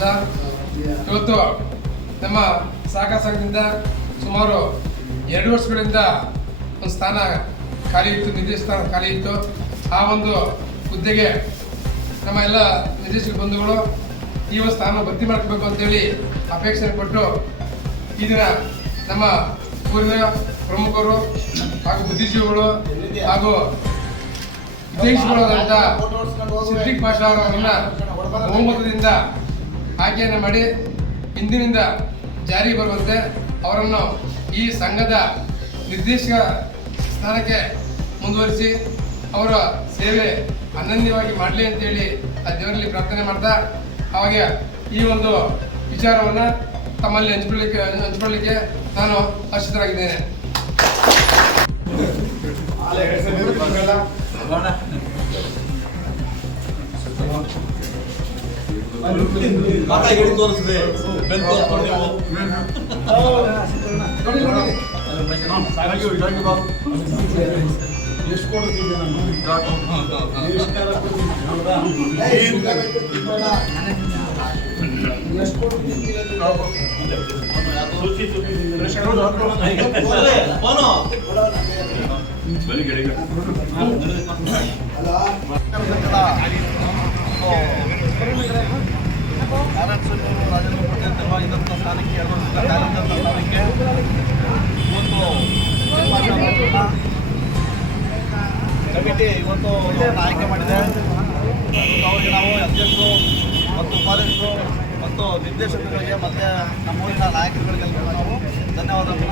ಸಂತೋಷ. ಇವತ್ತು ನಮ್ಮ ಸಹಕಾರ ಸಂಘದಿಂದ ಸುಮಾರು 2 ವರ್ಷಗಳಿಂದ ಒಂದು ಸ್ಥಾನ ಖಾಲಿ ಇತ್ತು, ನಿರ್ದೇಶಕ ಸ್ಥಾನ ಖಾಲಿ ಇತ್ತು. ಆ ಒಂದು ಹುದ್ದೆಗೆ ನಮ್ಮ ಎಲ್ಲ ನಿರ್ದೇಶಕ ಬಂಧುಗಳು ಈ ಒಂದು ಸ್ಥಾನ ಭರ್ತಿ ಮಾಡಬೇಕು ಅಂತೇಳಿ ಅಪೇಕ್ಷೆ ಕೊಟ್ಟು ಈ ದಿನ ನಮ್ಮ ಊರಿನ ಪ್ರಮುಖರು ಹಾಗೂ ಬುದ್ಧಿಜೀವಿಗಳು ಹಾಗೂ ವಿದೇಶಿಗಳಾದಂಥ ಸಿದ್ದಿಕ್ ಪಾಷಾ ಅವರನ್ನು ಬಹುಮತದಿಂದ ಆಯ್ಕೆಯನ್ನು ಮಾಡಿ ಇಂದಿನಿಂದ ಜಾರಿಗೆ ಬರುವಂತೆ ಅವರನ್ನು ಈ ಸಂಘದ ನಿರ್ದೇಶಕ ಸ್ಥಾನಕ್ಕೆ ಮುಂದುವರಿಸಿ ಅವರ ಸೇವೆ ಅನನ್ಯವಾಗಿ ಮಾಡಲಿ ಅಂತೇಳಿ ಆ ದೇವರಲ್ಲಿ ಪ್ರಾರ್ಥನೆ ಮಾಡ್ತಾ ಅವಾಗ ಈ ಒಂದು ವಿಚಾರವನ್ನು ತಮ್ಮಲ್ಲಿ ಹಂಚಿಕೊಳ್ಳಿಕ್ಕೆ ನಾನು ಹರ್ಷಿತರಾಗಿದ್ದೇನೆ. ರಾಜೇಂದ್ರ ಪಟೇಲ್ ಇದಂಥ ಸ್ಥಾನಕ್ಕೆ 2 ವರ್ಷದ ಕಾರ್ಯಕರ್ತ ಸ್ಥಾನಕ್ಕೆ ಕಮಿಟಿ ಇವತ್ತು ಆಯ್ಕೆ ಮಾಡಿದೆ. ಅವರಿಗೆ ನಾವು ಅಧ್ಯಕ್ಷರು ಮತ್ತು ಉಪಾಧ್ಯಕ್ಷರು ಮತ್ತು ನಿರ್ದೇಶಕರಿಗೆ ಮತ್ತು ನಮ್ಮ ಊರಿನ ನಾಯಕರುಗಳಿಗೆಲ್ಲ ನಾವು ಧನ್ಯವಾದಗಳನ್ನು